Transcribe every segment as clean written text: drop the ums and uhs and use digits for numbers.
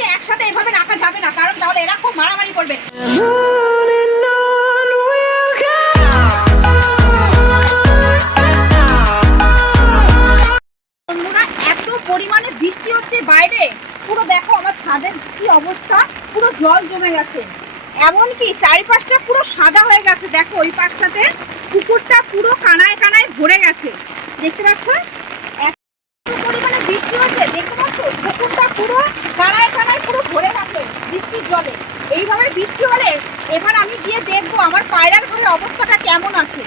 এদেরকে একসাথে এভাবে রাখা যাবে না, কারণ তাহলে এরা খুব মারামারি করবে। বন্ধুরা, এত পরিমাণে বৃষ্টি হচ্ছে বাইরে, পুরো দেখো আমার ছাদের কি অবস্থা, পুরো জল জমে গেছে। এমনকি চারিপাশটা পুরো সাদা হয়ে গেছে। দেখো ওই পাশটাতে পুকুরটা পুরো কানায় কানায় ভরে গেছে, দেখতে পাচ্ছ? এত পরিমাণে বৃষ্টি হচ্ছে, দেখতে পাচ্ছ পুকুরটা পুরো কানায় কানায় পুরো ভরে গেছে বৃষ্টির জলে। এইভাবে বৃষ্টি হলে এবার আমি গিয়ে দেখবো আমার পায়রার ঘরের অবস্থাটা কেমন আছে।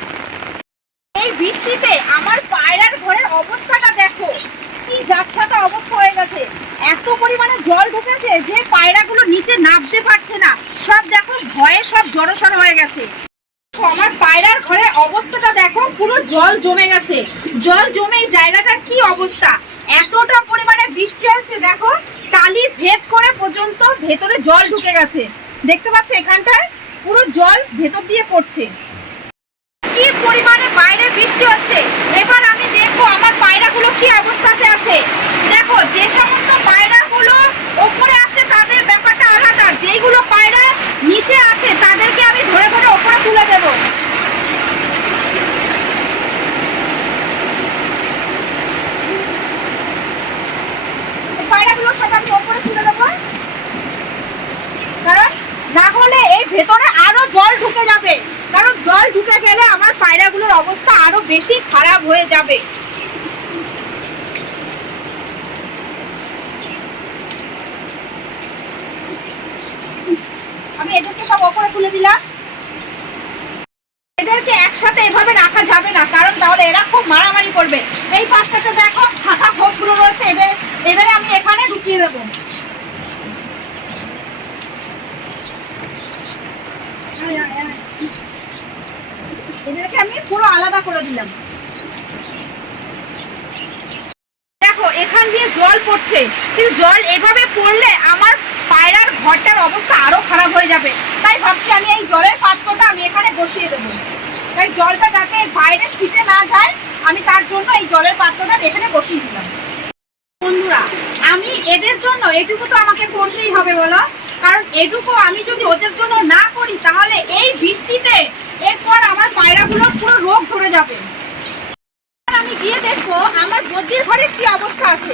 এই বৃষ্টিতে আমার পায়রার ঘরের অবস্থাটা দেখো, কি যাচ্ছাটা অবস্থা হয়ে গেছে। এত পরিমাণে জল ঢুকেছে যে পায়রাগুলো নিচে নামতে পারছে না, সব দেখো ভয়ে সব জড়সড় হয়ে গেছে। আমার পায়রার ঘরের অবস্থাটা দেখো, পুরো জল জমে গেছে। জল জমে এই জায়গাটার কি অবস্থা, এতটা পরিমাণে বৃষ্টি হয়েছে, দেখো টালি ভেদ করে পর্যন্ত ভেতরে জল ঢুকে গেছে। দেখতে পাচ্ছ এখানটায় পুরো জল ভেতর দিয়ে পড়ছে। কি পরিমাণে বাইরে বৃষ্টি হচ্ছে। এবার আমি দেখবো আমার পায়রাগুলো কি অবস্থাতে আছে। দেখো যে সমস্ত পায়রাগুলো ওপরে আছে তাদের ব্যাপারটা আলাদা, যেইগুলো পায়রা নিচে আছে তাদেরকে আমি ধরে ধরে ওপরে তুলে দেবো। পায়রাগুলো সব আমি ওপরে তুলে দেবো, কারণ না হলে এই ভেতরে আরো জল ঢুকে যাবে। কারণ জল ঢুকে গেলে আমার পায়রাগুলোর অবস্থা আরো বেশি খারাপ হয়ে যাবে। আমি এদেরকে সব ওপরে তুলে দিলাম। এদেরকে একসাথে এভাবে রাখা যাবে না, কারণ তাহলে এরা খুব মারামারি করবে। এই পাশটাতে দেখো ফাঁকা ঘরগুলো রয়েছে, এদের আমি এখানে ঢুকিয়ে দেবো। এদেরকে আমি পুরো আলাদা করে দিলাম। দেখো এখান দিয়ে জল পড়ছে, কিন্তু জল এভাবে পড়লে আমার পায়রার ঘরটার অবস্থা আরো খারাপ হয়ে যাবে। তাই ভাবছি আমি এই জলের পাত্রটা আমি এখানে বসিয়ে দেবো, তাই জলটা যাতে বাইরে ছিটে না যায়, আমি তার জন্য এই জলের পাত্রটা এখানে বসিয়ে দিলাম। বন্ধুরা, আমি এদের জন্য এটুকু তো আমাকে করতেই হবে বলো, কারণ এটুকু আমি যদি ওদের জন্য না করি তাহলে এই বৃষ্টিতে এরপর আমার পায়রাগুলো পুরো রোগ ধরে যাবে। আমি গিয়ে দেখবো আমার বদ্রির ঘরের কি অবস্থা আছে।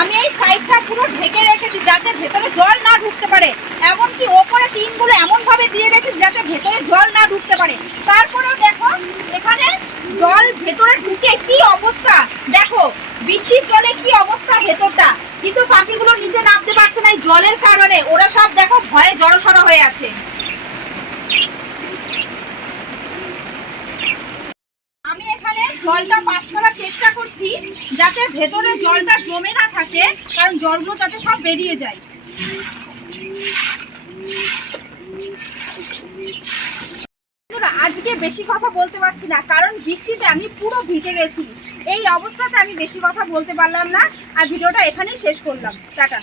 আমি এই সাইডটা পুরো ঢেকে রেখেছি যাতে ভেতরে জল না ঢুকতে পারে, এমনকি ওপরে টিনগুলো এমন ভাবে দিয়ে রেখেছি যাতে ভেতরে জল না ঢুকতে পারে। তারপরেও দেখো এখানে জল ভেতরে ঢুকে কি অবস্থা, দেখো বৃষ্টির জলে কি অবস্থা ভেতরটা, কিন্তু পাখিগুলো নিচে নামতে পারছে না এই জলের কারণে। ওরা সব দেখো ভয়ে জড়সড় হয়ে আছে। আমি এখানে জলটা পাস করার চেষ্টা করছি যাতে ভেতরে জলটা জমে না থাকে, কারণ জলগুলো যাতে সব বেরিয়ে যায়। আজকে বেশি কথা বলতে পারছি না, কারণ বৃষ্টিতে আমি পুরো ভিজে গেছি। এই অবস্থাতে আমি বেশি কথা বলতে পারলাম না, আর ভিডিওটা এখানেই শেষ করলাম। টাটা।